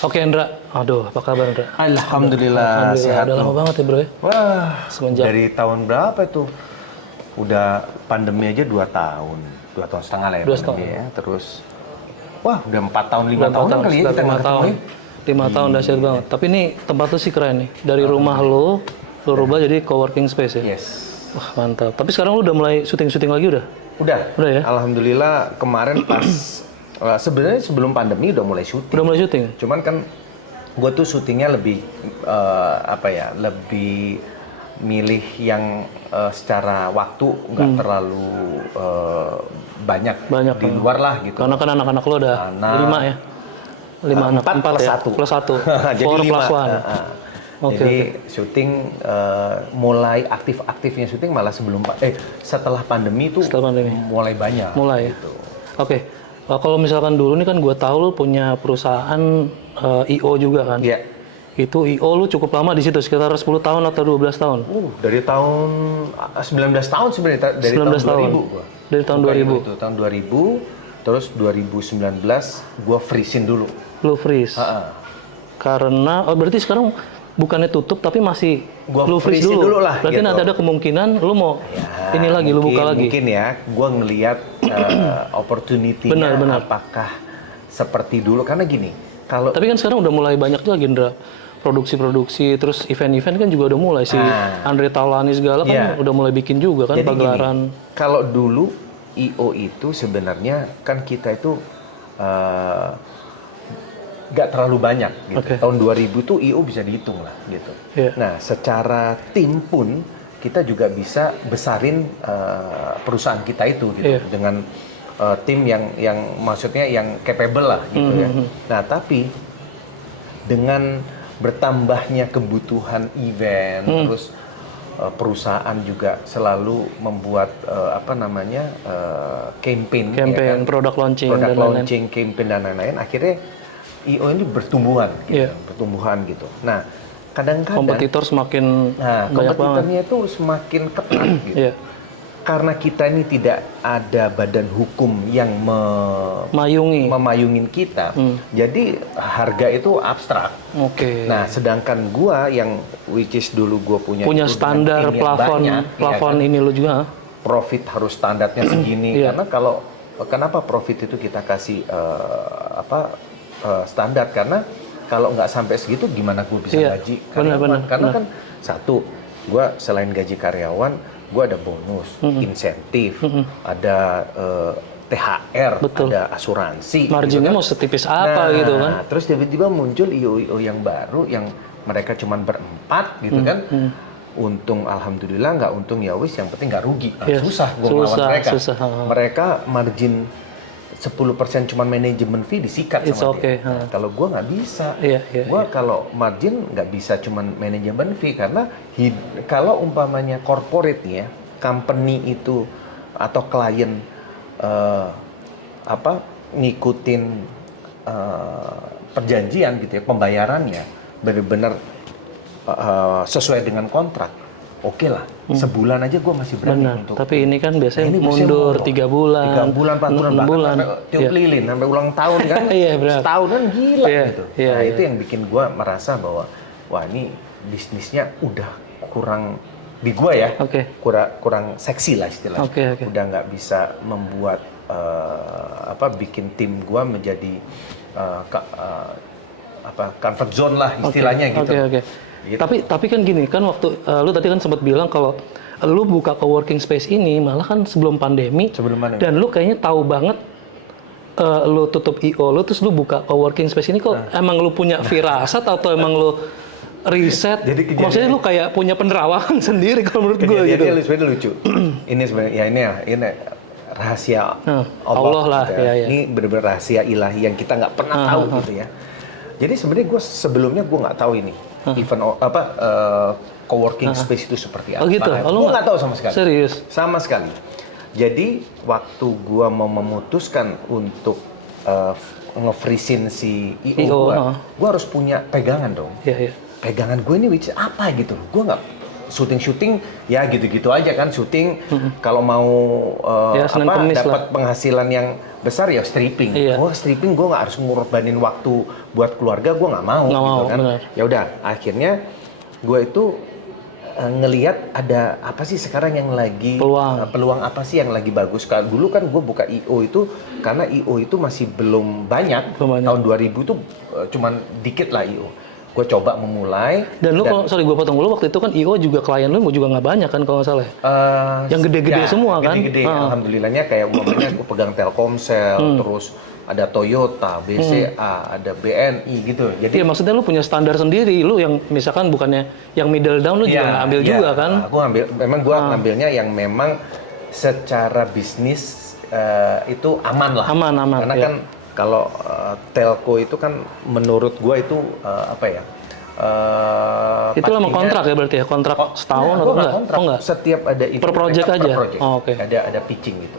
Oke Indra, aduh apa kabar Indra? Alhamdulillah sehat. Udah lama banget ya bro ya? Wah, Semenjak dari tahun berapa itu? Udah pandemi aja 2 tahun. 2 tahun setengah lah ya 2 pandemi tahun. ya. Terus, wah udah 4 tahun, 5 udah 4 tahunan tahun, kali ya sudah kita 5 nggak ketemu tahun. ya. 5 tahun dahsyat banget. Tapi ini tempat lu sih keren nih. Dari rumah lu rubah jadi coworking space ya? Yes. Wah mantap. Tapi sekarang lu udah mulai syuting-syuting lagi udah? Udah ya? Alhamdulillah kemarin pas, sebenarnya sebelum pandemi udah mulai syuting. Udah mulai syuting? Cuman kan gue tuh syutingnya lebih lebih milih yang secara waktu nggak terlalu banyak di luar lah gitu. Karena kan anak-anak lo ada 5 ya? 5 anak, 4 plus ya? 1. Plus 1. Jadi 4 5. plus 1. Jadi syuting mulai aktif-aktifnya syuting malah setelah pandemi tuh mulai banyak. Mulai gitu. Oke. Kalau misalkan dulu nih kan gue tahu lu punya perusahaan IO juga kan? Iya. Itu IO lu cukup lama di situ, sekitar 10 tahun atau 12 tahun? Dari tahun 19 tahun sebenarnya, dari 19 tahun 2000 gua. Dari tahun 2000? Itu, tahun 2000, terus 2019 gua freeze-in dulu. Lu freeze? Karena, berarti sekarang bukannya tutup tapi masih gua lu freeze dulu lah. Berarti gitu. nanti ada kemungkinan lu mau ini lagi, lu buka lagi? Mungkin ya, gua ngelihat opportunity-nya benar. apakah seperti dulu. Karena gini, kalau... Tapi kan sekarang udah mulai banyak juga Gendra. Produksi-produksi, terus event-event kan juga udah mulai. Si Andre Taulani segala kan udah mulai bikin juga kan. Jadi pagelaran. Gini, kalau dulu IO itu sebenarnya kan kita itu nggak terlalu banyak gitu. Tahun 2000 tuh IO bisa dihitung lah gitu. Nah, secara tim pun kita juga bisa besarin perusahaan kita itu gitu dengan tim yang maksudnya yang capable lah gitu ya. Nah, tapi dengan bertambahnya kebutuhan event, terus perusahaan juga selalu membuat campaign ya kan? product launching, campaign dan lain-lain. Akhirnya IO ini bertumbuhan gitu. Nah, kadang-kadang kompetitor semakin banyak banget. Kompetitornya itu semakin ketat gitu. Karena kita ini tidak ada badan hukum yang memayungin kita, jadi harga itu abstrak. Nah, sedangkan gua yang which is dulu gua punya standar plafon ini lo juga. Profit harus standarnya segini. Karena kenapa profit itu kita kasih standar? Karena kalau nggak sampai segitu gimana gua bisa gaji? Karena kan satu, gua selain gaji karyawan, gue ada bonus, insentif, ada THR, ada asuransi. Marginnya mau setipis apa gitu kan? Terus tiba-tiba muncul IO-IO yang baru yang mereka cuma berempat gitu kan. Untung alhamdulillah, nggak untung ya wis, yang penting nggak rugi. Susah gue ngelawan mereka. Mereka margin 10% cuma manajemen fee disikat sama dia. Nah, kalau gue nggak bisa, gue kalau margin nggak bisa cuma manajemen fee karena kalau umpamanya corporate nih ya, company itu atau klien ngikutin perjanjian gitu ya, pembayarannya benar-benar sesuai dengan kontrak. Oke lah, sebulan aja gue masih berani untuk. Tapi ini kan biasanya mundur 3 bulan, 4 bulan, 6 bulan, tiup lilin, sampai ulang tahun kan, setahun kan gila gitu. Nah itu yang bikin gue merasa bahwa wah ini bisnisnya udah kurang di gue ya, kurang seksi lah istilahnya. Udah nggak bisa membuat bikin tim gue menjadi comfort zone lah istilahnya gitu. Gitu. Tapi kan gini kan waktu lu tadi kan sempat bilang kalau lu buka coworking space ini malah kan sebelum pandemi. Dan lu kayaknya tahu banget lu tutup IO lu terus lu buka coworking space ini kok emang lu punya firasat atau emang lu riset? Maksudnya lu kayak punya penerawangan sendiri kalau menurut gue gitu. Sebenarnya lucu. Ini sebenarnya ini rahasia Allah lah gitu ya. Ini benar-benar rahasia ilahi yang kita nggak pernah tahu gitu ya. Jadi sebenarnya gue sebelumnya gue nggak tahu ini event coworking space itu seperti apa. Gue nggak tahu sama sekali. Serius? Sama sekali. Jadi waktu gue mau memutuskan untuk nge-freeze-in si IO gue harus punya pegangan dong. Pegangan gue ini which apa gitu. Gue syuting ya gitu-gitu aja kan syuting. Kalau mau dapat penghasilan yang besar ya stripping. Stripping gue nggak harus ngorbanin waktu buat keluarga, gue nggak mau gitu kan. Ya udah akhirnya gue itu ngelihat ada apa sih sekarang yang lagi peluang apa sih yang lagi bagus. Dulu kan gue buka IO itu karena IO itu masih belum banyak. Tahun 2000 itu cuman dikit lah IO. Gue coba memulai. Dan lu kalau gue potong dulu, waktu itu kan IO juga klien lu juga nggak banyak kan kalau nggak salah. Yang gede-gede semua kan. Gede-gede. Alhamdulillahnya kayak umpamanya gue pegang Telkomsel, terus ada Toyota, BCA, ada BNI gitu. Jadi maksudnya lu punya standar sendiri, lu yang misalkan bukannya yang middle down lu juga nggak ambil juga kan? Aku ngambilnya yang memang secara bisnis itu aman lah. Aman. Karena kan kalau telco itu kan menurut gua itu itu lama kontrak ya berarti ya? Kontrak setahun atau enggak? Enggak. Setiap ada event per project aja? Ada pitching gitu.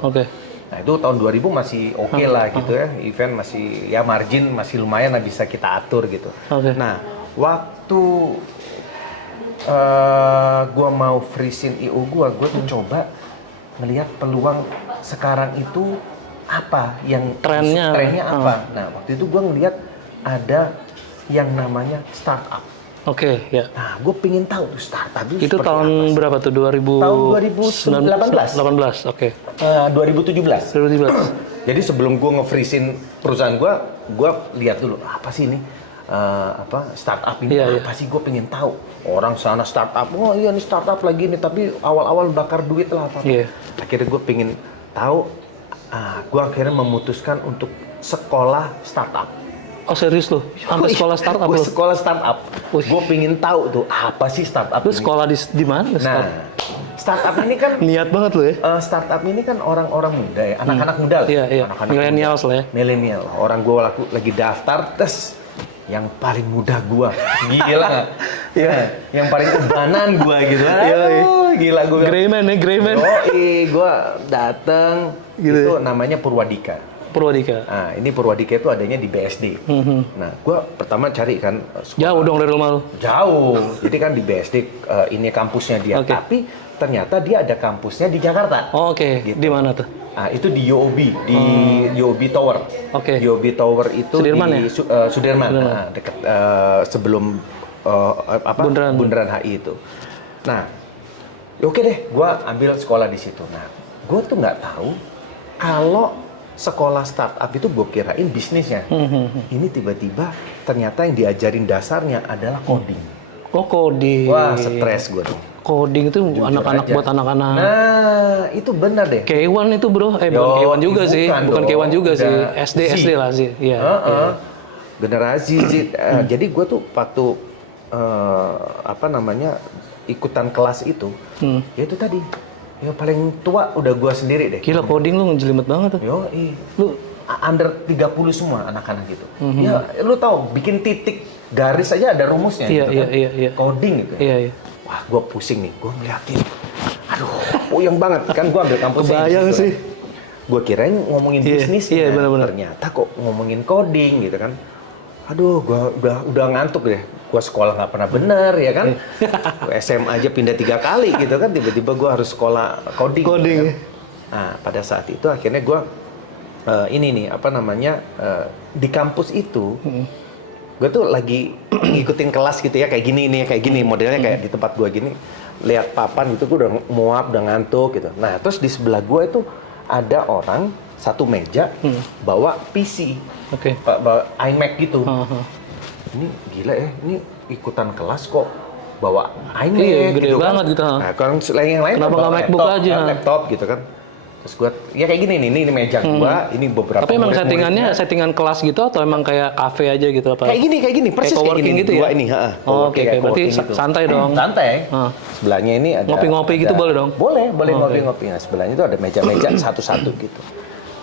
Nah itu tahun 2000 masih oke lah gitu ya, event masih ya margin masih lumayan lah bisa kita atur gitu. Nah waktu gua mau freezing IO gua tuh coba melihat peluang sekarang itu apa yang trennya apa. Nah waktu itu gua ngelihat ada yang namanya startup. Nah, gue pengen tahu tuh startup itu tahun berapa tuh? 2000? Tahun 2018. 2017. Jadi sebelum gue nge-freezing perusahaan gue lihat dulu apa sih ini startup ini apa sih, gue pengen tahu. Orang sana startup, oh iya nih startup lagi nih, tapi awal-awal bakar duit lah apa. Akhirnya gue pengen tahu, gue akhirnya memutuskan untuk sekolah startup. Oh serius loh? Sampai sekolah startup loh? Sekolah startup. Gue pengen tahu tuh apa sih startup ini. Lu sekolah di mana? Nah, startup ini kan niat banget loh ya. Startup ini kan orang-orang muda ya, anak-anak muda lah. Iya. Millennials lah ya. Millennial. Orang gue lagi daftar tes yang paling muda gue. Gila nggak? Yang paling ubanan gue gitu. Gila gue. Greyman. Gue dateng gitu. Itu namanya Purwadika. Nah, ini Purwadika itu adanya di BSD. Nah, gue pertama cari kan. Jauh dong dari rumah lu? Jauh. Jadi kan di BSD ini kampusnya dia. Tapi ternyata dia ada kampusnya di Jakarta. Gitu. Di mana tuh? Nah, itu di UOB, di UOB Tower. UOB Tower itu Sudirman di Sudirman. Nah, dekat sebelum Bundaran HI itu. Nah, oke deh, gue ambil sekolah di situ. Nah, gue tuh nggak tahu kalau sekolah startup itu gue kirain bisnisnya. Ini tiba-tiba ternyata yang diajarin dasarnya adalah coding. Coding. Wah, stres gue tuh. Coding itu anak-anak buat anak-anak. Nah, itu benar deh. K1 itu bro, bukan K1 juga sih. Bukan K1 juga sih. SD lah sih. Generasi Z. Jadi gue tuh waktu ikutan kelas itu, ya itu tadi. Ya paling tua udah gua sendiri deh. Gila, coding lu ngejelimet banget tuh. Lu under 30 semua anak-anak gitu. Ya lu tahu bikin titik garis aja ada rumusnya gitu kan. Coding gitu. Wah, gua pusing nih. Gua ngeliatin. Aduh, puyeng banget kan gua ambil kampusnya. Kebayang gitu. sih. Gua kirain ngomongin bisnis bener-bener. Ternyata kok ngomongin coding gitu kan. Aduh, gua udah ngantuk deh. Gua sekolah nggak pernah bener ya kan. Gua SMA aja pindah 3 kali gitu kan. Tiba-tiba gua harus sekolah coding. Gitu kan. Nah, pada saat itu akhirnya gua di kampus itu gua tuh lagi ngikutin kelas gitu ya kayak gini modelnya kayak di tempat gua gini. Lihat papan gitu gua udah muap, udah ngantuk gitu. Nah, terus di sebelah gua itu ada orang satu meja bawa PC. Bawa iMac gitu. Ini gila ya, ini ikutan kelas kok bawa iMac gede gitu banget kan. gitu. Nah, kalau yang lain kenapa nggak MacBook aja? Laptop gitu kan. Terus gue, ya kayak gini nih, ini meja gua, ini beberapa. Tapi emang settingan kelas gitu atau emang kayak kafe aja gitu apa? Kayak gini, persis kayak gini. Gitu ya? Ini, Oke, berarti santai dong. Santai. Sebelahnya ini ada ngopi-ngopi gitu boleh dong? Boleh ngopi-ngopi. Nah, sebelahnya itu ada meja-meja satu-satu gitu.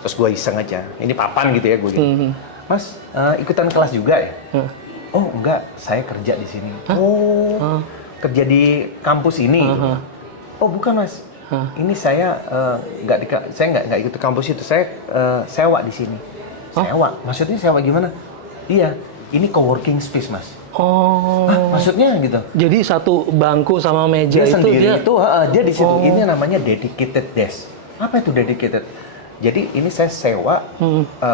Terus gue iseng aja, ini papan gitu ya gue gini. Mas, ikutan kelas juga ya? Oh enggak, saya kerja di sini. Kerja di kampus ini. Oh bukan mas, ini saya nggak ikut kampus itu. Saya sewa di sini. Sewa? Maksudnya sewa gimana? Iya, ini coworking space mas. Oh. Hah, maksudnya gitu. Jadi satu bangku sama meja Dia itu sendiri dia. dia di situ. Ini namanya dedicated desk. Apa itu dedicated? Jadi ini saya sewa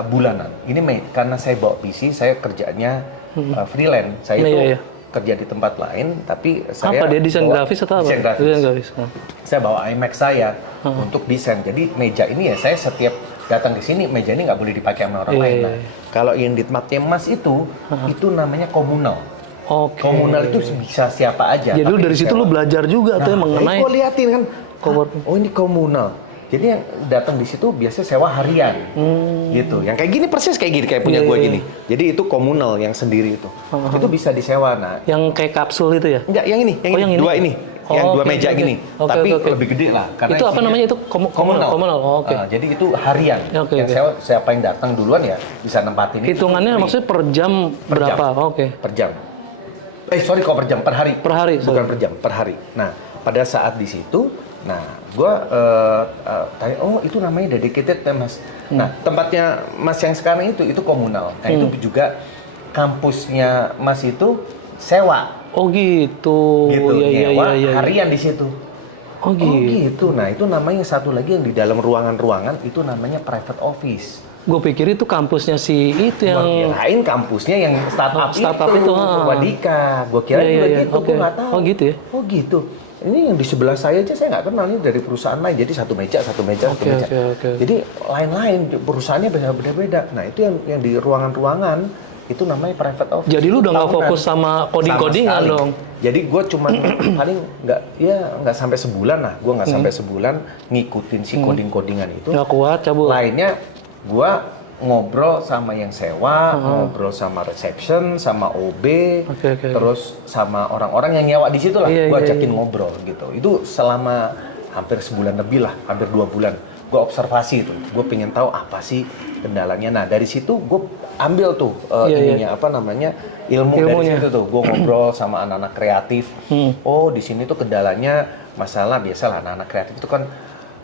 bulanan. Ini karena saya bawa PC, saya kerjanya freelance. Saya itu kerja di tempat lain, tapi saya apa dia desain grafis atau apa? Desain grafis. Saya bawa iMac saya untuk desain. Jadi meja ini ya saya setiap datang ke sini, meja ini nggak boleh dipakai sama orang lain. Nah, kalau yang di tempatnya Mas itu namanya komunal. Komunal itu bisa siapa aja. Jadi lu dari situ lu belajar juga tuh mengenai. Gue liatin kan, oh ini komunal. Jadi yang datang di situ biasanya sewa harian, gitu. Yang kayak gini persis kayak gini, kayak punya gue gini. Jadi itu komunal yang sendiri itu. Itu bisa disewa. Nah, yang kayak kapsul itu ya? Enggak, yang ini, yang dua ini. Yang dua meja gini, tapi lebih gede lah. Karena itu apa namanya itu komunal. Jadi itu harian. Yang siapa yang datang duluan ya bisa nempatin. Hitungannya maksudnya per jam berapa? Per jam. Sorry kok per jam, per hari. Per hari. Bukan per jam, per hari. Nah, pada saat di situ, gue tanya, oh itu namanya dedicated ya Mas. Nah, tempatnya Mas yang sekarang itu komunal. Nah, itu juga kampusnya Mas itu sewa. Oh gitu. Iya. Harian di situ. Oh gitu. Nah, itu namanya satu lagi yang di dalam ruangan-ruangan itu namanya private office. Gue pikir itu kampusnya si itu yang lain kampusnya yang startup itu. Wadika. Gue kira juga gitu, gue nggak tahu. Oh gitu ya? Oh gitu. Ini yang di sebelah saya aja saya nggak kenal, ini dari perusahaan lain. Jadi satu meja. Jadi lain-lain perusahaannya beda-beda. Nah, itu yang di ruangan-ruangan itu namanya private office. Jadi lu udah nggak fokus sama coding-codingan dong? Jadi gue cuman paling nggak sampai sebulan lah. Gue nggak sampai sebulan ngikutin si coding-codingan itu. Nggak kuat, cabut. Lainnya gue ngobrol sama yang sewa, ngobrol sama reception, sama OB, terus sama orang-orang yang nyewa di situ lah. Gue ajakin ngobrol gitu. Itu selama hampir sebulan lebih lah, hampir 2 bulan. Gue observasi itu. Gue pengen tahu apa sih kendalanya. Nah, dari situ gue ambil tuh ilmu dari situ tuh. Gue ngobrol sama anak-anak kreatif. Oh, di sini tuh kendalanya masalah biasalah anak-anak kreatif itu kan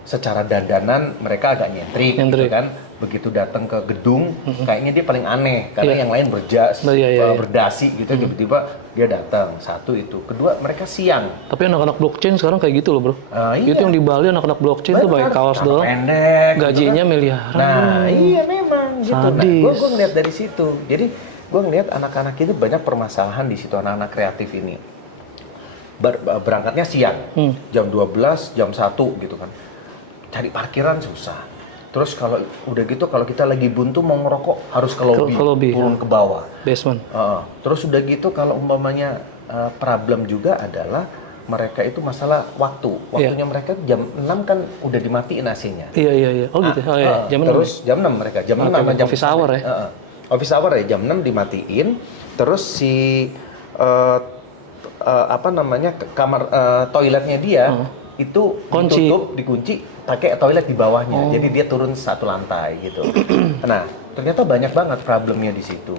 secara dandanan mereka agak nyentrik. Gitu kan. Begitu datang ke gedung, kayaknya dia paling aneh karena yang lain berdasi gitu. Tiba-tiba dia datang. Satu itu. Kedua, mereka siang. Tapi anak-anak blockchain sekarang kayak gitu loh, bro. Itu yang di Bali anak-anak blockchain tuh pakai kaos doang. Pendek. Gajinya gitu kan. Miliaran. Nah, iya memang gitu. Sadis. Nah, gue ngeliat dari situ. Jadi gue ngeliat anak-anak itu banyak permasalahan di situ, anak-anak kreatif ini. Berangkatnya siang, jam 12, jam 1 gitu kan. Cari parkiran susah. Terus kalau udah gitu, kalau kita lagi buntu mau ngerokok harus ke lobby. Turun ke bawah. Basement. Terus udah gitu kalau umpamanya problem juga adalah mereka itu masalah waktu. Waktunya mereka jam 6 kan udah dimatiin AC-nya. Iya. Oh gitu. Jam 6. Terus jam 6 mereka. Jam 6 sama jam office hour ya. Office hour ya, jam 6 dimatiin. Terus si kamar toiletnya dia itu ditutup, dikunci, pakai toilet di bawahnya. Jadi dia turun satu lantai gitu. Nah, ternyata banyak banget problemnya di situ.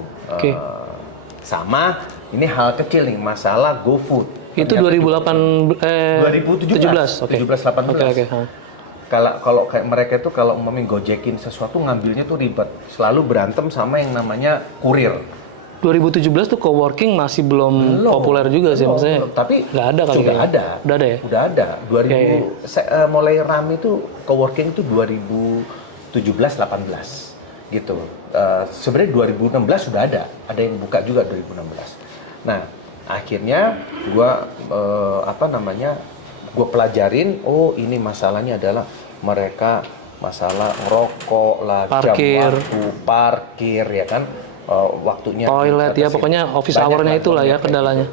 Sama ini hal kecil nih, masalah GoFood. Itu 2017. 18. Kalau kayak mereka itu kalau gojekin sesuatu ngambilnya tuh ribet. Selalu berantem sama yang namanya kurir. 2017 tuh coworking masih belum populer juga sih maksudnya. Tapi nggak ada kali. Sudah ada. Udah ada ya? Udah ada. Mulai rame itu coworking itu 2017-18 gitu. Sebenarnya 2016 sudah ada. Ada yang buka juga 2016. Nah, akhirnya gua gua pelajarin, oh ini masalahnya adalah mereka masalah ngerokok lah, jam waktu, parkir ya kan. Waktunya toilet ya pokoknya office hour-nya itulah ya kendalanya.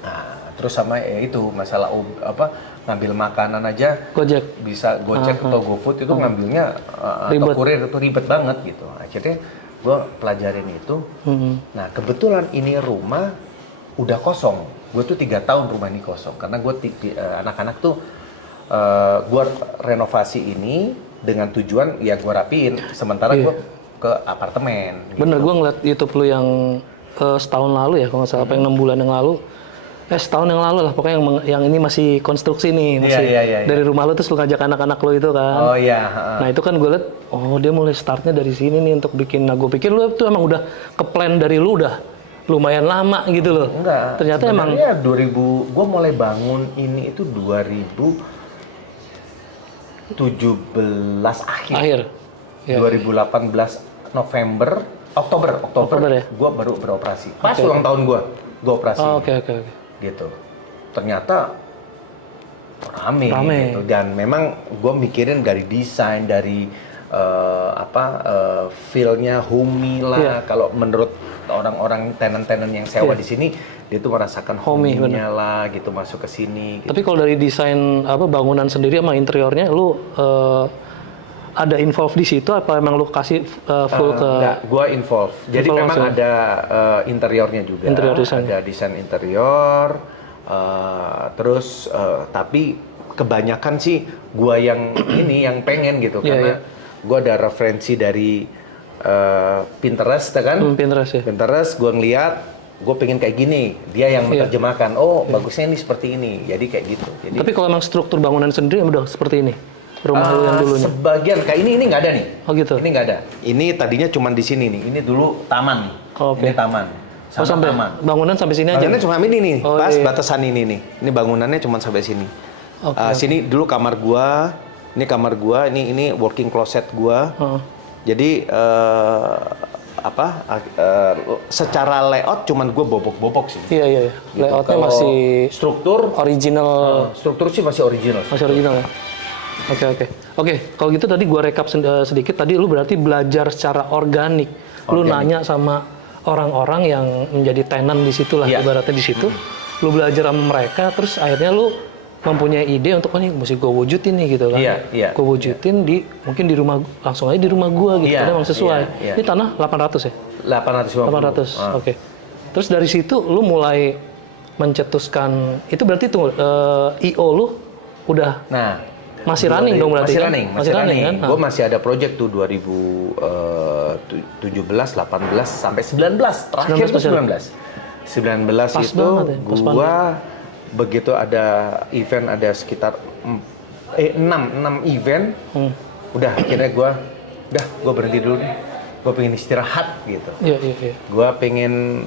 Nah, terus sama itu masalah ngambil makanan aja Gojek atau GoFood itu ngambilnya atau kurir itu ribet banget gitu. Akhirnya gue pelajarin itu. Nah, kebetulan ini rumah udah kosong. Gue tuh 3 tahun rumah ini kosong karena gue anak-anak tuh gue renovasi ini dengan tujuan ya gue rapiin sementara gue ke apartemen. Bener, gue ngeliat YouTube lu yang setahun lalu ya, kalau nggak salah, apa yang 6 bulan yang lalu. Setahun yang lalu lah, pokoknya yang ini masih konstruksi nih, masih dari rumah lu terus lu ngajak anak-anak lu itu kan. Oh iya. Nah itu kan gue liat, oh dia mulai startnya dari sini nih untuk bikin. Nah gue pikir lu tuh emang udah ke plan dari lu udah lumayan lama gitu loh. Enggak. Ternyata emang 2000, gue mulai bangun ini itu 2017 akhir. Ya. 2018 November, Oktober ya? Gue baru beroperasi. Pas ulang tahun gue operasi. Oke. Gitu. Ternyata rame. Gitu. Dan memang gue mikirin dari desain, dari feel-nya, homey lah. Kalau menurut orang-orang tenan-tenan yang sewa di sini, dia tuh merasakan homey-nya lah gitu, masuk ke sini. Gitu. Tapi kalau dari desain bangunan sendiri sama interiornya, lu ada involve di situ apa emang lu kasih full ke? Enggak, gua involve. Jadi memang ada interiornya juga. Ada desain interior. Terus tapi kebanyakan sih gua yang ini yang pengen gitu karena gua ada referensi dari Pinterest kan? Pinterest gua ngeliat, gue pengen kayak gini, dia yang menerjemahkan. Bagusnya ini seperti ini. Jadi kayak gitu. Jadi, tapi kalau emang struktur bangunan sendiri udah seperti ini. Rumah lu yang dulunya? Sebagian, kayak ini nggak ada nih. Oh gitu? Ini nggak ada. Ini tadinya cuma di sini nih. Ini dulu taman. Ini taman. Sampai taman. Bangunan sampai sini aja? Bangunan cuma ini nih, pas batasan ini nih. Ini bangunannya cuma sampai sini. Sini dulu kamar gua, ini kamar gua, ini working closet gua. Jadi secara layout cuman gue bobok-bobok sih. Iya. Gitu. Layoutnya masih struktur original. Struktur sih masih original. Masih original ya. Oke. Kalau gitu tadi gue rekap sedikit. Tadi lu berarti belajar secara organik. Lu nanya sama orang-orang yang menjadi tenan di situ lah, ibaratnya di situ. Lu belajar sama mereka, terus akhirnya lu mempunyai ide untuk nih mesti gue wujudin nih gitu kan. Gue wujudin mungkin di rumah, langsung aja di rumah gue gitu, karena emang sesuai. Ini tanah 800 ya? 800, oke. Terus dari situ lu mulai mencetuskan, itu berarti I.O. lu udah masih running dong berarti kan? Masih running kan? Gue masih ada project tuh 2017, 18, sampai 19. Terakhir itu 19 itu gue begitu ada event, ada sekitar 6 event, udah akhirnya gue berhenti dulu nih. Gue pengen istirahat gitu. Iya. Gue pengen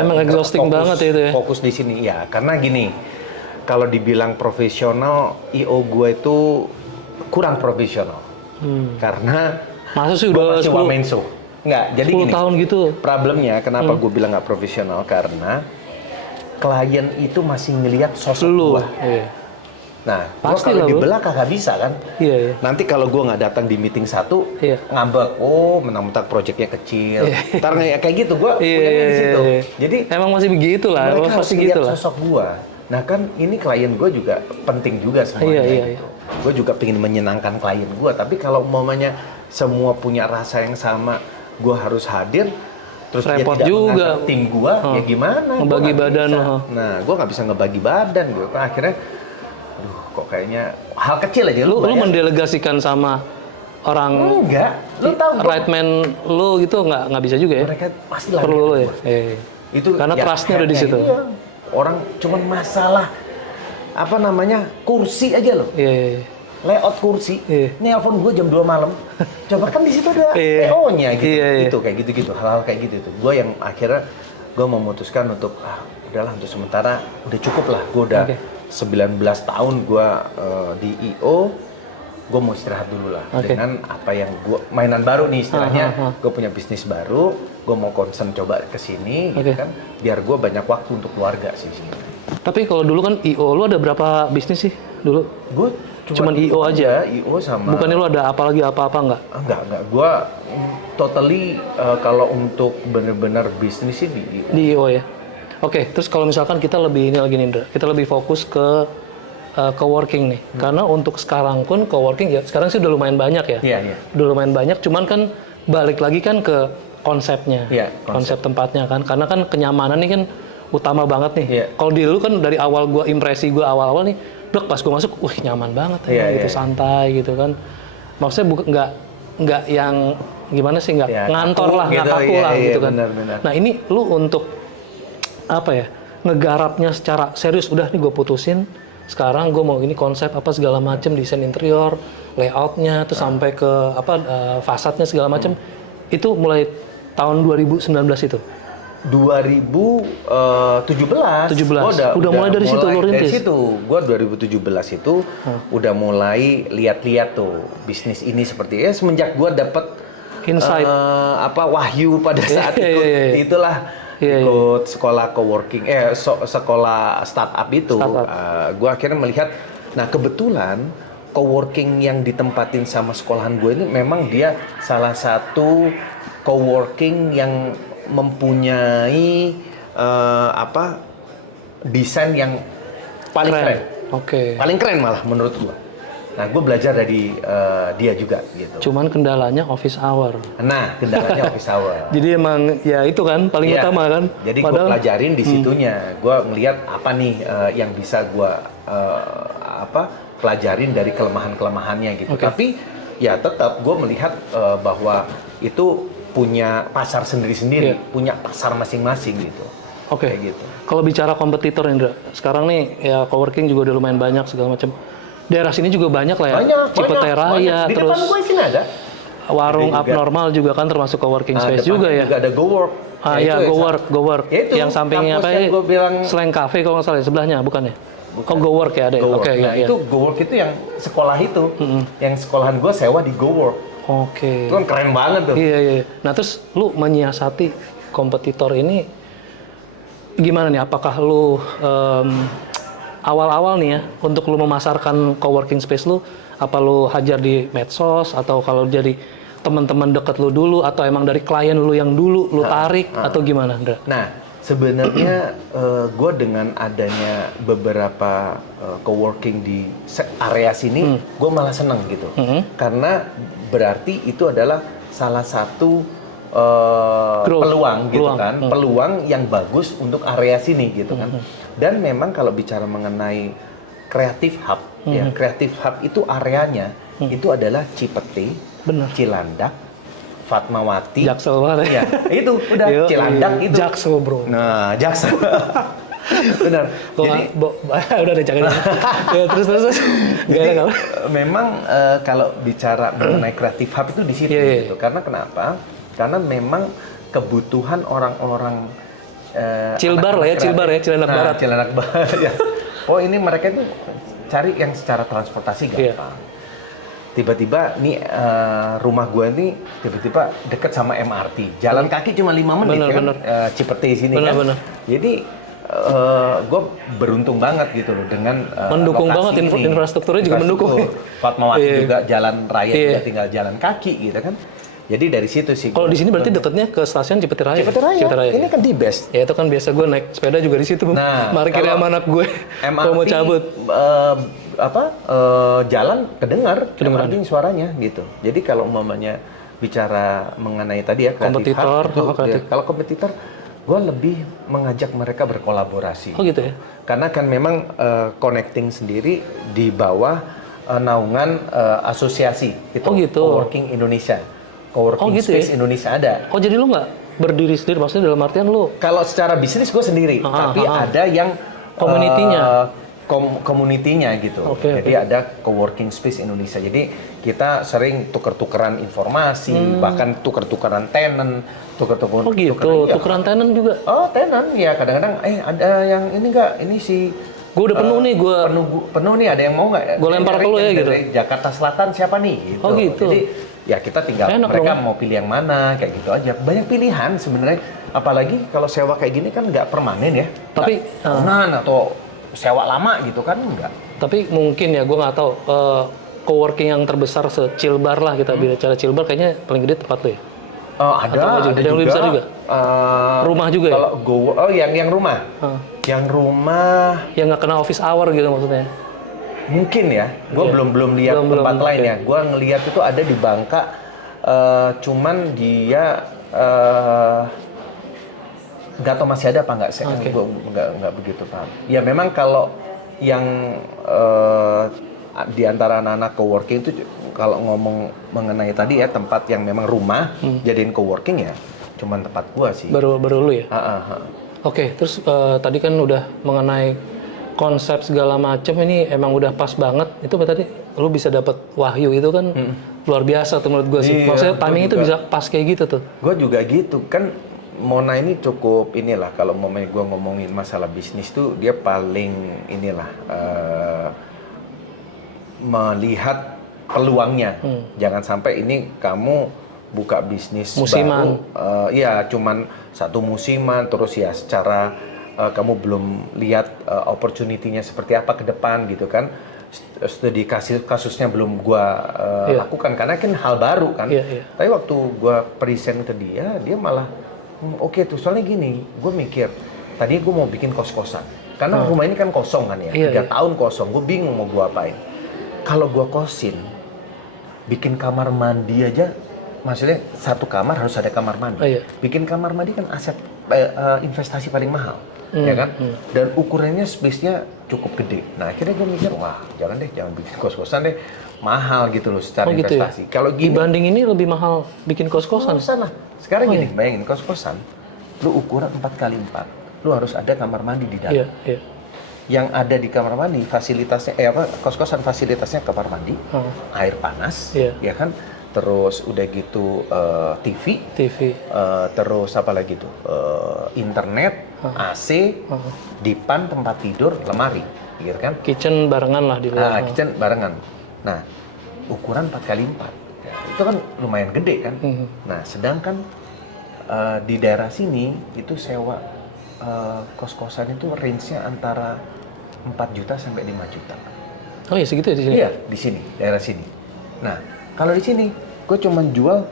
emang exhausting banget itu ya. Fokus di sini ya, karena gini, kalau dibilang profesional, I.O. gue itu kurang profesional. Karena masa sih udah masih one man show. Nggak, jadi 10 gini. tahun gitu. Problemnya kenapa gue bilang nggak profesional, karena klien itu masih ngelihat sosok gue. Nah, pasti kalau di belakang nggak bisa kan. Nanti kalau gue nggak datang di meeting satu, ngambek. Mentang-mentang proyeknya kecil. Ntar kayak gitu, gue punya di situ. Jadi emang masih begitu lah. Mereka harus lihat sosok gue. Nah kan ini klien gue juga penting juga semuanya. Gitu. Gue juga pengen menyenangkan klien gue. Tapi kalau umpamanya semua punya rasa yang sama, gue harus hadir. Terus repot dia tidak juga tim gua, ya gimana? Ngebagi badan. Nah, gua nggak bisa ngebagi badan gitu. Akhirnya, kok kayaknya hal kecil aja. Lu mendelegasikan sama orang? Enggak. Lu tahu? Right man lu gitu nggak bisa juga ya? Mereka pasti lah. Perlu lu ya. Itu karena trustnya udah di situ. Iya. Orang cuman masalah kursi aja loh. Layout kursi, nelpon gue jam 2 malam. Coba kan di situ ada PO-nya gitu. Gitu kayak gitu-gitu, hal-hal kayak gitu tuh. Gue yang akhirnya gue memutuskan untuk udahlah untuk sementara udah cukup lah. Gue udah 19 tahun gue di I.O. Gue mau istirahat dulu lah dengan apa yang gue mainan baru nih istilahnya. Gue punya bisnis baru, gue mau concern coba ke sini gitu kan. Biar gue banyak waktu untuk keluarga sih. Tapi kalau dulu kan I.O. lu ada berapa bisnis sih dulu? Gue cuman I.O. aja? I.O. sama... Bukannya lu ada apa lagi apa-apa nggak? Enggak. Gue totally kalau untuk benar-benar bisnis sih di I.O. Di I.O. ya? Oke, terus kalau misalkan kita lebih, ini lagi Nindra, kita lebih fokus ke coworking nih. Karena untuk sekarang pun coworking, ya sekarang sih udah lumayan banyak ya? Iya. Udah lumayan banyak, cuman kan balik lagi kan ke konsepnya. Konsep tempatnya kan. Karena kan kenyamanan nih kan utama banget nih. Kalau di lu kan dari awal impresi gue awal-awal nih, pas gue masuk, nyaman banget gitu, santai gitu kan. Maksudnya nggak yang gimana sih, nggak ngantor lah, nggak kaku lah gitu kan. Benar. Nah ini lu untuk ngegarapnya secara serius, udah nih gue putusin, sekarang gue mau ini konsep apa segala macem, desain interior, layoutnya, terus sampai ke fasadnya segala macem. Itu mulai tahun 2019 itu. 2017. 17. Udah mulai dari situ lo rintis? Dari situ. Gue 2017 itu udah mulai lihat-lihat tuh bisnis ini seperti semenjak gue dapet insight wahyu pada saat itulah ikut sekolah coworking sekolah startup itu. Gue akhirnya melihat, nah kebetulan coworking yang ditempatin sama sekolahan gue ini memang dia salah satu coworking yang mempunyai desain yang paling keren. Paling keren malah menurut gue. Nah, gue belajar dari dia juga gitu. Cuman kendalanya office hour. Nah, kendalanya office hour. Jadi emang ya itu kan paling utama kan. Jadi gue pelajarin di situnya. Gue ngelihat apa nih yang bisa gue pelajarin dari kelemahan-kelemahannya gitu. Tapi ya tetap gue melihat bahwa itu punya pasar sendiri-sendiri, punya pasar masing-masing gitu. Gitu. Kalau bicara kompetitor Indra, sekarang nih ya coworking juga udah lumayan banyak segala macam. Daerah sini juga banyak lah ya. Cipete Raya, terus depan gue sini ada. Warung Abnormal juga kan termasuk coworking space juga ya. Juga ada GoWork. GoWork. Yang sampingnya apa ya? Slang Cafe kalau nggak salah sebelahnya, bukan ya? Oh, GoWork ya ada. Itu GoWork itu yang sekolah itu. Yang sekolahan gue sewa di GoWork. Itu kan keren banget tuh. Iya. Nah terus lu menyiasati kompetitor ini gimana nih? Apakah lu awal-awal nih ya untuk lu memasarkan coworking space lu, apa lu hajar di medsos atau kalau jadi teman-teman deket lu dulu atau emang dari klien lu yang dulu lu tarik atau gimana, Andra? Nah sebenarnya gue dengan adanya beberapa coworking di area sini, gue malah seneng gitu, karena berarti itu adalah salah satu peluang gitu kan, peluang yang bagus untuk area sini gitu kan. Dan memang kalau bicara mengenai Creative Hub, ya Creative Hub itu areanya itu adalah Cipete, Cilandak, Fatmawati, Jaksel banget ya. Itu udah Cilandak itu. Jaksel bro. Nah Jaksel. Benar. Jadi udah ada jangan. Ya terus. Jadi, memang kalau bicara mengenai Creative Hub itu di situ gitu. Karena kenapa? Karena memang kebutuhan orang-orang Cilbar lah ya, Cilandak Barat. Cilandak Barat ya. Oh, ini mereka itu cari yang secara transportasi gampang. Tiba-tiba nih rumah gue ini tiba-tiba deket sama MRT. Jalan kaki cuma 5 menit Cipete sini kan. Jadi gue beruntung banget gitu loh dengan mendukung banget infrastrukturnya juga mendukung. Fatmawati juga jalan raya juga tinggal jalan kaki gitu kan. Jadi dari situ sih. Kalau di sini berarti dekatnya ke stasiun Cipete Raya. Cipete Raya. Ini kan di best. Ya itu kan biasa gue naik sepeda juga di situ. Nah, parkirnya sama anak gue. Kalau mau cabut. Jalan kedengar suaranya gitu. Jadi kalau umpamanya bicara mengenai tadi ya kompetitor, kalau kompetitor gue lebih mengajak mereka berkolaborasi. Oh gitu ya? Karena kan memang connecting sendiri di bawah naungan asosiasi itu Coworking Indonesia, Coworking Space Indonesia ada. Oh jadi lu nggak berdiri sendiri, maksudnya dalam artian lu? Kalau secara bisnis gue sendiri, tapi ada yang community-nya gitu. Jadi ada Coworking Space Indonesia. Jadi kita sering tuker-tukeran informasi, bahkan tuker-tukeran tenant, tukeran tenant juga. Oh, tenant ya kadang-kadang ada yang ini enggak, ini si gue udah penuh nih, penuh nih, ada yang mau nggak? Gue lempar ke lu ya gitu. Dari Jakarta Selatan siapa nih? Gitu. Oh gitu. Jadi ya kita tinggal mereka mau pilih yang mana, kayak gitu aja. Banyak pilihan sebenarnya. Apalagi kalau sewa kayak gini kan nggak permanen ya. Tapi atau sewa lama gitu kan enggak. Tapi mungkin ya gue nggak tahu coworking yang terbesar se-Cilbar lah kita bicara Cilbar kayaknya paling gede tempat lo ya. Ada yang lebih besar juga. Rumah juga ya. Kalau yang rumah. Yang rumah yang nggak kena office hour gitu maksudnya. Mungkin ya. Gue belum lihat tempat lain ya. Gue ngelihat itu ada di Bangka. Cuman dia nggak tahu masih ada apa nggak sih? Gue nggak begitu paham. Ya memang kalau yang di antara anak-anak coworking itu kalau ngomong mengenai tadi ya tempat yang memang rumah jadiin coworking ya, cuman tempat gua sih. Baru lu ya? Oke, terus tadi kan udah mengenai konsep segala macam ini emang udah pas banget. Itu tadi lu bisa dapat wahyu itu kan luar biasa tuh menurut gua sih. Maksudnya timing itu bisa pas kayak gitu tuh. Gua juga gitu kan. Mona ini cukup inilah, kalau mau gue ngomongin masalah bisnis tuh dia paling inilah melihat peluangnya. Jangan sampai ini kamu buka bisnis musiman. Baru, ya cuman satu musiman, terus ya secara kamu belum lihat opportunity-nya seperti apa ke depan gitu kan. Studi kasusnya belum gua lakukan karena kan hal baru kan. Tapi waktu gua present ke dia malah oke tuh, soalnya gini, gue mikir tadi gue mau bikin kos-kosan karena rumah ini kan kosong kan ya, 3 tahun kosong, gue bingung mau gue apain. Kalau gue kosin, bikin kamar mandi aja, maksudnya satu kamar harus ada kamar mandi. Bikin kamar mandi kan aset investasi paling mahal, ya kan? Dan ukurannya space-nya cukup gede. Nah akhirnya gue mikir, wah jangan bikin kos-kosan deh, mahal gitu loh secara investasi. Ya? Kalau gini, dibanding ini lebih mahal bikin kos-kosan. Lah. Sekarang gini, bayangin kos-kosan, lu ukuran 4x4, lu harus ada kamar mandi di dalam. Yang ada di kamar mandi fasilitasnya, kos-kosan fasilitasnya kamar mandi, air panas, ya kan? Terus udah gitu TV, terus apa lagi tuh, internet, AC, dipan, tempat tidur, lemari, gitu kan? Kitchen barengan lah di luar. Kitchen barengan. Nah, ukuran 4x4. Itu kan lumayan gede kan. Nah, sedangkan di daerah sini itu sewa kos-kosan itu range-nya antara 4 juta sampai 5 juta. Oh iya segitu ya di sini? Iya, di sini, daerah sini. Nah, kalau di sini gue cuma jual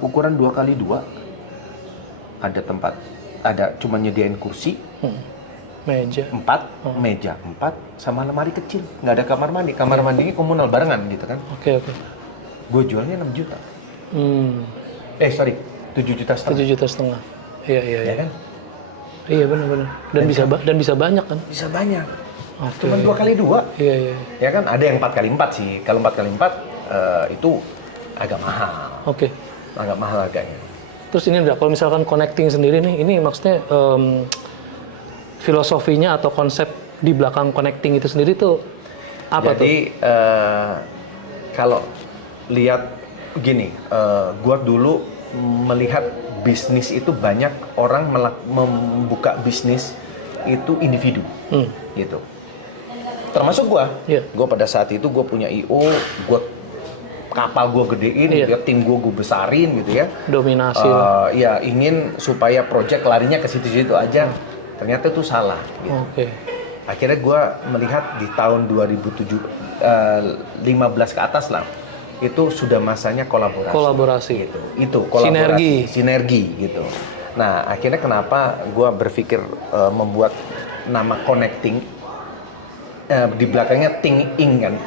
ukuran 2x2. Ada tempat, cuma nyediain kursi. Meja 4, meja 4 sama lemari kecil. Nggak ada kamar mandi. Kamar mandinya komunal barengan gitu kan. Oke. Gue jualnya 6 juta. 7,5 juta. 7,5 juta. Iya. Ya kan? Iya benar. Dan bisa banyak kan? Bisa banyak. Cuma 2x2. Iya. Ya kan? Ada yang 4x4 sih. Kalau 4x4 itu agak mahal. Oke. Agak mahal harganya. Terus ini udah, kalau misalkan connecting sendiri nih, ini maksudnya filosofinya atau konsep di belakang connecting itu sendiri tuh apa? Jadi, kalau lihat gini, gua dulu melihat bisnis itu banyak orang membuka bisnis itu individu, gitu. Termasuk gua. Gua pada saat itu gua punya IO, kapal gua gedein, gitu ya, tim gua besarin gitu ya. Dominasi. Ya ingin supaya project larinya ke situ-situ aja. Ternyata itu salah. Gitu. Akhirnya gue melihat di tahun 2015 ke atas lah, itu sudah masanya kolaborasi. Gitu. Itu kolaborasi. Sinergi gitu. Nah akhirnya kenapa gue berpikir membuat nama Connecting, di belakangnya Think Inc kan,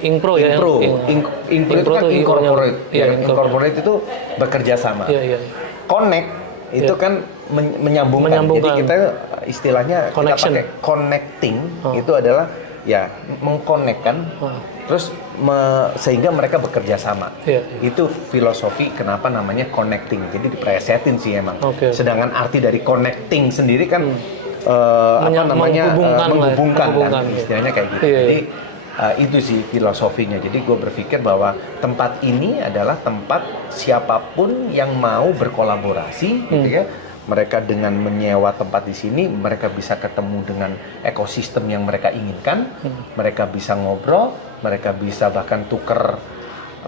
Incpro ya. Incpro itu kan incorporate. Incorporate itu bekerja sama. Connect itu kan menyambungkan. Jadi kita istilahnya connection. Kita pakai connecting, itu adalah ya mengkonekkan, terus sehingga mereka bekerja sama. Itu filosofi kenapa namanya connecting. Jadi dipresetin sih emang. Sedangkan arti dari connecting sendiri kan menghubungkan kan, istilahnya kayak gitu. Jadi itu sih filosofinya. Jadi gue berpikir bahwa tempat ini adalah tempat siapapun yang mau berkolaborasi, gitu ya. Mereka dengan menyewa tempat di sini, mereka bisa ketemu dengan ekosistem yang mereka inginkan. Mereka bisa ngobrol, mereka bisa bahkan tuker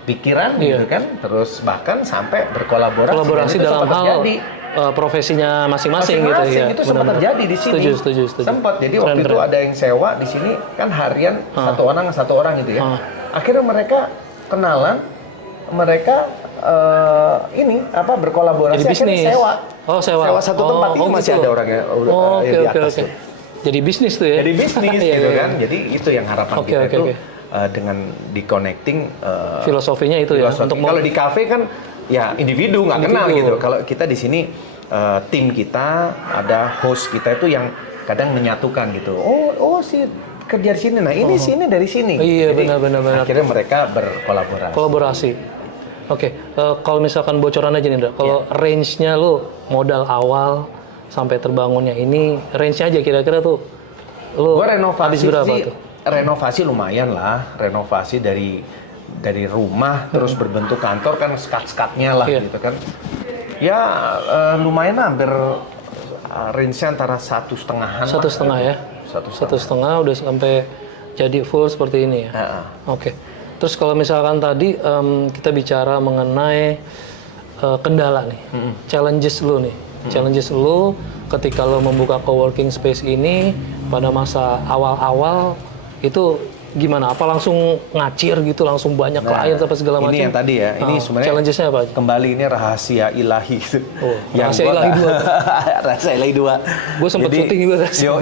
pikiran, gitu kan. Terus bahkan sampai berkolaborasi. Kolaborasi dalam hal profesinya masing-masing gitu ya. Itu sempat terjadi di sini. Setuju. Sempat. Jadi waktu itu ada yang sewa di sini kan harian satu orang gitu ya. Akhirnya mereka kenalan, mereka berkolaborasi, jadi bisnis. Akhirnya sewa satu tempat ini masih ada orangnya di atas. Jadi bisnis tuh ya. Jadi bisnis gitu kan. Jadi itu yang harapan kita itu dengan di connecting. Filosofinya itu ya. Kalau di kafe kan ya individu nggak kenal gitu. Kalau kita di sini tim kita ada host kita itu yang kadang menyatukan gitu. Oh si kerja di sini. Nah ini sini dari sini. Iya benar. Akhirnya mereka berkolaborasi. Oke, kalau misalkan bocoran aja nih, kalau range-nya lo modal awal sampai terbangunnya ini, range-nya aja kira-kira tuh lo habis berapa tuh? Renovasi lumayan lah, renovasi dari rumah terus berbentuk kantor kan skat-skatnya lah gitu kan. Ya lumayan hampir range-nya antara 1,5. 1,5 ya? 1,5 udah sampai jadi full seperti ini ya? Oke. Terus kalau misalkan tadi kita bicara mengenai kendala nih, challenges lu nih. Challenges lu ketika lu membuka coworking space ini pada masa awal-awal itu gimana? Apa langsung ngacir gitu, langsung banyak klien sampai segala macam? Ini yang tadi ya, ini sebenarnya challenges-nya apa aja? Kembali ini rahasia ilahi gitu. Oh, rahasia ilahi 2. Rahasia ilahi 2. Gue sempet syuting juga rahasia.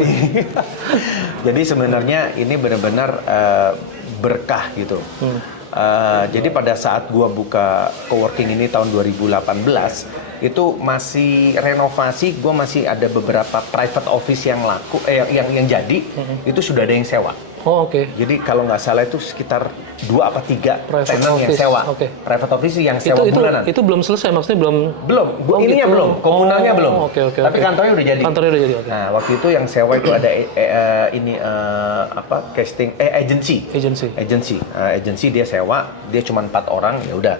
Jadi sebenarnya ini benar-benar berkah gitu. Jadi pada saat gua buka coworking ini tahun 2018, itu masih renovasi, gua masih ada beberapa private office yang laku, yang jadi, itu sudah ada yang sewa. Oh, oke. Jadi kalau nggak salah itu sekitar 2 apa 3 tenant yang sewa. Private office yang sewa bulanan. Itu belum selesai, maksudnya belum? Belum, ininya belum, komunalnya belum. Tapi kantornya udah jadi. Kantornya udah jadi, Nah, waktu itu yang sewa itu ada agency dia sewa, dia cuma 4 orang, ya udah.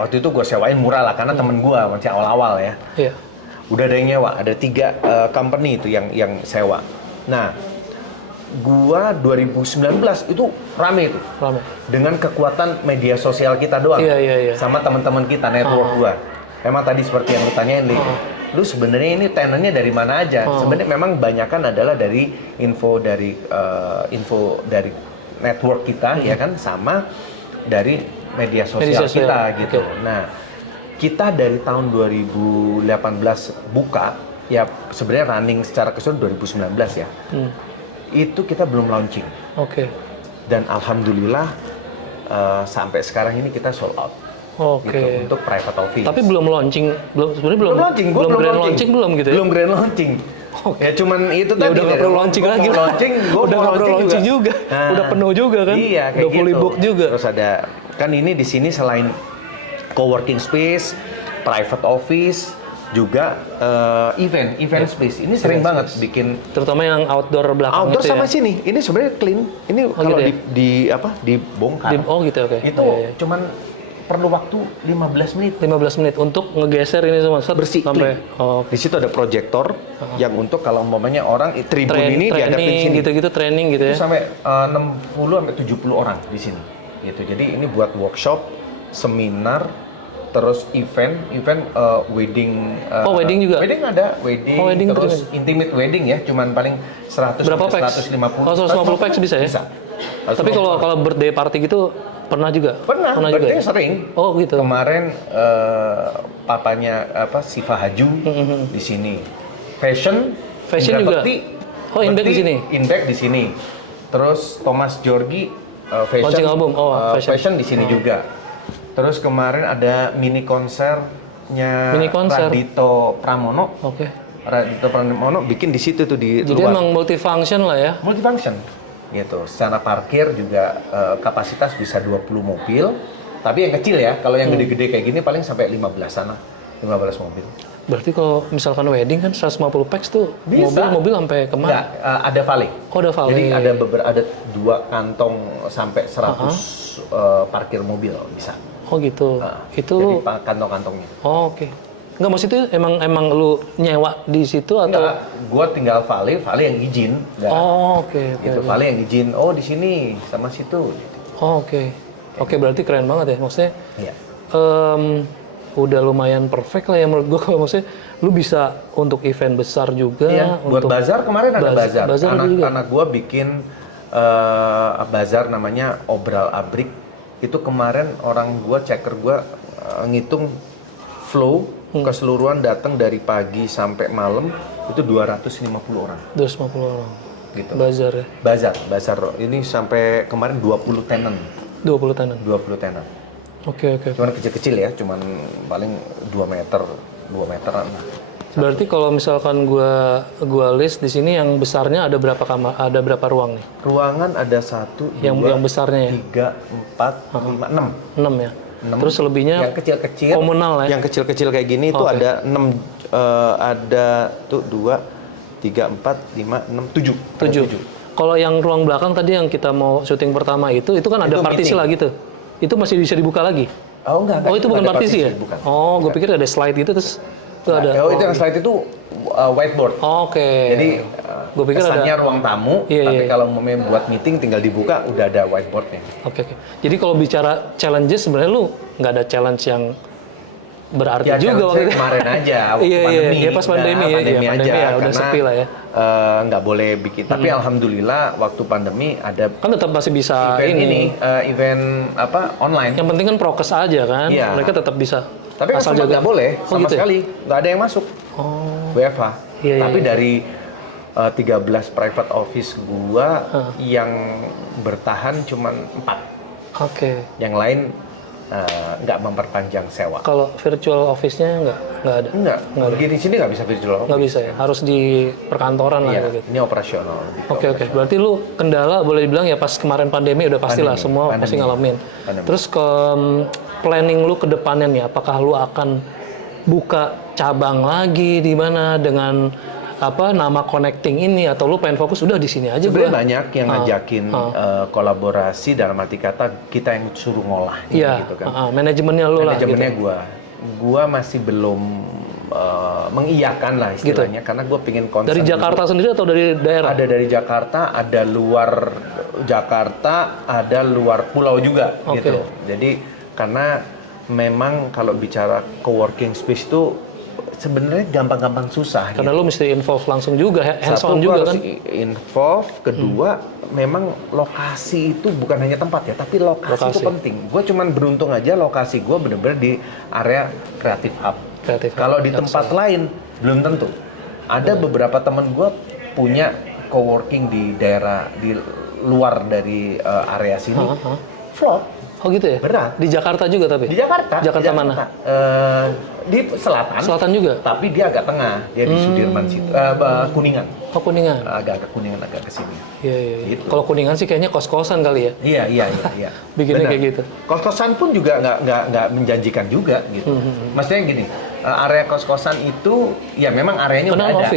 Waktu itu gua sewain murah lah, karena temen gua masih awal-awal ya. Iya. Udah ada yang nyewa, ada 3 company itu yang sewa. Nah, gua 2019 itu rame itu. Rame. Dengan kekuatan media sosial kita doang. Iya. Sama teman-teman kita, network gua. Emang tadi seperti yang lu tanyain, Li. Lu sebenarnya ini tenannya dari mana aja? Sebenarnya memang banyakan adalah dari info dari network kita ya kan, sama dari media sosial kita gitu. Nah, kita dari tahun 2018 buka ya, sebenarnya running secara keseluruhan 2019 ya. Itu kita belum launching. Dan alhamdulillah sampai sekarang ini kita sold out. Gitu, untuk private office. Tapi belum launching, belum launching, belum grand launching belum gitu ya? Belum grand launching. Ya cuman itu tadi. Udah nggak perlu launching lagi. Udah nggak perlu launching juga. Nah, udah penuh juga kan? Iya, kayak udah fully gitu. book juga. Terus ada kan ini di sini selain coworking space, private office, juga event space. Ini sering banget bikin, terutama yang outdoor belakang outdoor itu sama ya? sini. Ini sebenarnya clean. Ini kalau gitu ya? dibongkar. Gitu, oke. Itu cuman perlu waktu 15 menit. 15 menit untuk ngegeser ini semua bersih sampai Di situ ada proyektor yang untuk kalau umpamanya orang tribun ini dihadapin sini. Gitu training gitu ya. Itu sampai 60 sampai 70 orang di sini. Gitu. Jadi ini buat workshop, seminar, terus event wedding. Wedding juga. Wedding ada, wedding terus intimate wedding ya, cuman paling 100 berapa sampai 150. 150 packs bisa ya? Bisa. Tapi kalau birthday party gitu pernah juga? Pernah juga ya? Sering. Oh gitu. Kemarin papanya Siva Haju di sini. Fashion juga. Index di sini. Index di sini. Terus Thomas Georgi launching album. Fashion di sini juga. Terus kemarin ada mini konsernya Radito Pramono. Radito Pramono bikin di situ tuh di luar. Jadi emang multifunction lah ya? Multifunction. Gitu. Secara parkir juga kapasitas bisa 20 mobil. Tapi yang kecil ya, kalau yang gede-gede kayak gini paling sampai 15 mobil. Berarti kalau misalkan wedding kan 150 packs tuh mobil sampai kemana? Nggak, ada valet. Ada valet. Jadi ada 2 kantong sampai 100 parkir mobil bisa. Oh gitu. Itu jadi kantong-kantongnya. Oke. Enggak, maksudnya emang lu nyewa di situ atau? Enggak, gua tinggal valet yang izin. Oke. Gitu, valet yang izin. Oh, di sini sama situ. Gitu. Oke, berarti keren banget ya. Maksudnya, iya. Udah lumayan perfect lah ya menurut gua. Kalau maksudnya, lu bisa untuk event besar juga. Iya, buat bazar kemarin ada bazar. Anak gua bikin bazar namanya Obral Abrik. Itu kemarin orang gua, checker gua ngitung flow keseluruhan datang dari pagi sampai malam itu 250 orang. 250 orang. Gitu. Bazar ya. Bazar ini sampai kemarin 20 tenant. 20 tenant. Oke. Cuman kecil-kecil ya, cuman paling 2 meteran. Berarti kalau misalkan gua list di sini yang besarnya ada berapa kamar? Ada berapa ruang nih? Ruangan ada 1, 2, yang besarnya ya? 3, 4, 5, 6. 6 ya. 6. Terus selebihnya yang kecil-kecil komunal ya. Yang kecil-kecil kayak gini itu ada 6 ada tuh 2, 3, 4, 5, 6, 7. Kalau yang ruang belakang tadi yang kita mau syuting pertama itu kan ada partisi lagi tuh. Itu masih bisa dibuka lagi? Oh enggak. Oh itu bukan partisi ya? Bukan. Oh, gue pikir ada slide gitu terus itu ada. Oh itu yang slide itu whiteboard. Oke. Jadi gue pikir kesannya ada ruang tamu, tapi kalau mau buat meeting tinggal dibuka udah ada whiteboardnya. Oke. Jadi kalau bicara challenges sebenarnya lu nggak ada challenge yang berarti ya, juga waktu itu. Kemarin aja waktu pandemi. Iya, pas pandemi aja, udah sepi lah ya. Nggak boleh bikin. Tapi alhamdulillah waktu pandemi ada kan tetap masih bisa event online. Yang penting kan prokes aja kan. Iya. Mereka tetap bisa. Tapi kan sempat nggak boleh sama gitu sekali, nggak ada yang masuk. WFH. Tapi dari 13 private office gua yang bertahan cuma 4. Oke. Yang lain nggak memperpanjang sewa. Kalau virtual office-nya nggak ada? Nggak. Di sini nggak bisa virtual office. Nggak bisa ya? Harus di perkantoran lah gitu? Ini operasional. Oke. Berarti lu kendala boleh dibilang ya pas kemarin pandemi udah pastilah semua pasti ngalamin. Terus ke planning lu ke depannya nih, apakah lu akan buka cabang lagi di mana dengan nama connecting ini atau lu pengen fokus udah di sini aja? Sebenarnya banyak yang ngajakin kolaborasi dalam arti kata kita yang suruh ngolah gitu kan. Manajemennya lu lah. Manajemennya gitu. Gua masih belum mengiyakan lah istilahnya karena gue pengen konsen. Dari Jakarta sendiri atau dari daerah? Ada dari Jakarta, ada luar Jakarta, ada luar pulau juga gitu. Jadi karena memang kalau bicara co-working space itu sebenarnya gampang-gampang susah. Karena lu mesti involve langsung juga, hands-on juga kan? Involve, kedua memang lokasi itu bukan hanya tempat ya, tapi lokasi itu penting. Gue cuman beruntung aja lokasi gue bener-bener di area Creative Hub. Kalau di tempat lain belum tentu. Ada beberapa teman gue punya co-working di daerah di luar dari area sini, flop. Oh gitu ya? Berat. Di Jakarta juga tapi? Di Jakarta. Jakarta mana? Di selatan. Selatan juga? Tapi dia agak tengah. Dia di Sudirman situ. Kuningan. Oh Kuningan? Agak Kuningan, agak ke sini. Iya. Gitu. Kalau Kuningan sih kayaknya kos-kosan kali ya? Iya. Bikinnya kayak gitu? Kos-kosan pun juga nggak menjanjikan juga gitu. Maksudnya gini, area kos-kosan itu ya memang areanya udah ada.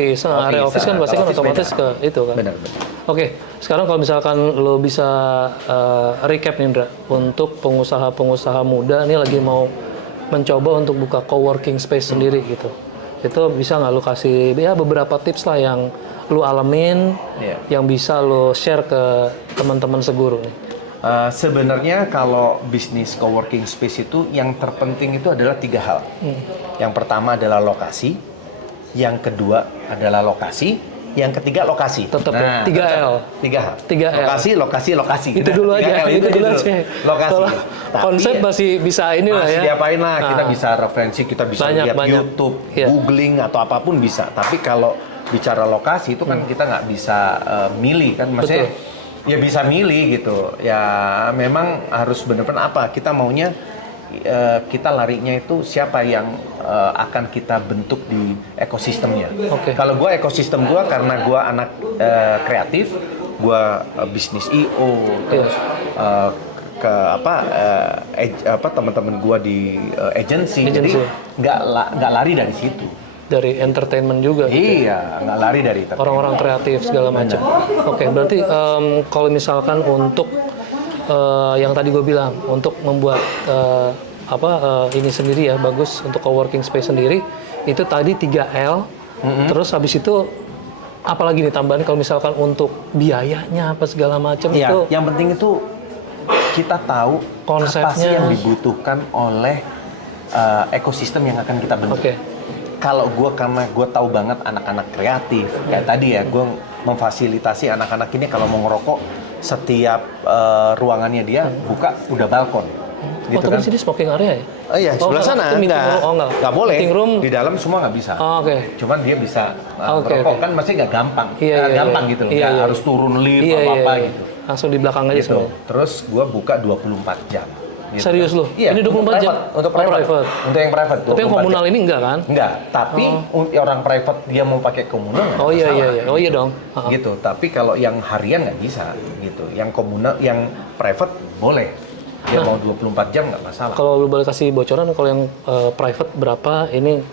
Area office kan pasti kan otomatis ke itu kan? Benar. Oke, sekarang kalau misalkan lo bisa recap nih Indra, untuk pengusaha-pengusaha muda ini lagi mau mencoba untuk buka co-working space sendiri gitu. Itu bisa nggak lo kasih ya beberapa tips lah yang lo alamin, yang bisa lo share ke teman-teman seguru nih? Sebenarnya kalau bisnis co-working space itu yang terpenting itu adalah 3 hal. Yang pertama adalah lokasi, yang kedua adalah lokasi, yang ketiga lokasi. Tetap ya, 3L. 3L. Lokasi. Itu dulu aja. Itu dulu aja. Lokasi. Konsep masih bisa ini lah ya. Masih diapain lah, kita bisa referensi, kita bisa lihat YouTube, googling atau apapun bisa. Tapi kalau bicara lokasi itu kan kita nggak bisa milih kan, maksudnya ya bisa milih gitu. Ya memang harus benar-benar apa kita maunya. Kita larinya itu siapa yang akan kita bentuk di ekosistemnya. Kalau gue ekosistem gue karena gue anak kreatif, gue bisnis IO, terus ke teman-teman gue di agency, jadi nggak lari dari situ. Dari entertainment juga. Iya, nggak lari dari orang-orang kreatif segala macam. Oke, berarti kalau misalkan untuk yang tadi gue bilang untuk membuat ini sendiri ya bagus untuk co-working space sendiri itu tadi 3L. Terus habis itu apalagi nih tambahan kalau misalkan untuk biayanya apa segala macam itu yang penting itu kita tahu konsepnya apa sih yang dibutuhkan oleh ekosistem yang akan kita bentuk. Kalau karena gue tahu banget anak-anak kreatif kayak tadi ya, gue memfasilitasi anak-anak ini kalau mau ngerokok setiap ruangannya dia buka udah balkon. Gitu tapi sini smoking area ya? Oh iya, sebelah sana nggak boleh. Di dalam semua nggak bisa. Cuman dia bisa merokok kan masih nggak gampang. Gampang gitu loh. Harus turun lift apa gitu. Langsung di belakang aja semua. Terus gue buka 24 jam. Gitu. Serius loh? Iya, ini 24 jam? Untuk private. Untuk yang private. Tapi yang komunal ini enggak kan? Enggak. Tapi orang private dia mau pakai komunal. Oh iya dong. Gitu. Tapi kalau yang harian nggak bisa. Gitu. Yang komunal, yang private boleh. Dia mau 24 jam nggak masalah. Kalau lu boleh kasih bocoran, kalau yang private berapa ini?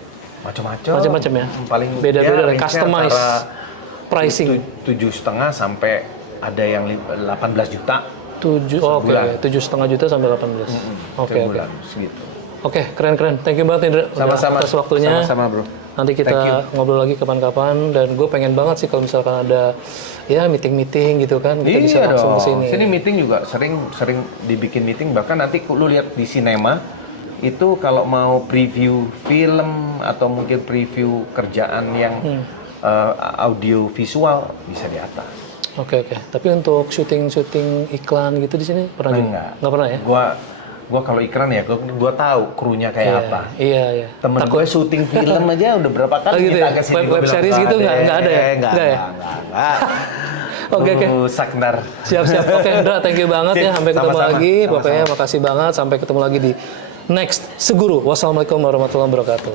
Macam-macam ya? Paling beda-beda lah, customize pricing. 7,5 sampai ada yang 18 juta. Oke. 7,5 juta sampai 18. Oke. Segitu. Oke, keren. Thank you banget Indra Sama-sama atas waktunya. Sama-sama, Bro. Nanti kita ngobrol lagi kapan-kapan, dan gue pengen banget sih kalau misalkan ada ya meeting gitu kan, kita bisa langsung ke sini. Sini meeting juga sering dibikin meeting, bahkan nanti lu lihat di sinema itu kalau mau preview film atau mungkin preview kerjaan yang audio visual bisa di atas. Oke. Tapi untuk syuting iklan gitu di sini pernah juga? Nggak pernah ya? Gua kalau iklan ya, gua tahu krunya kayak apa. Iya. Temen gue syuting film aja udah berapa kali gitu kita ya? ke sini. Web series gitu nggak ada ya? Nggak ya? Oke. Saknar. Siap. Oke, Indra, thank you banget ya. Sampai ketemu lagi. Pokoknya makasih banget. Sampai ketemu lagi di next Seguru. Wassalamualaikum warahmatullahi wabarakatuh.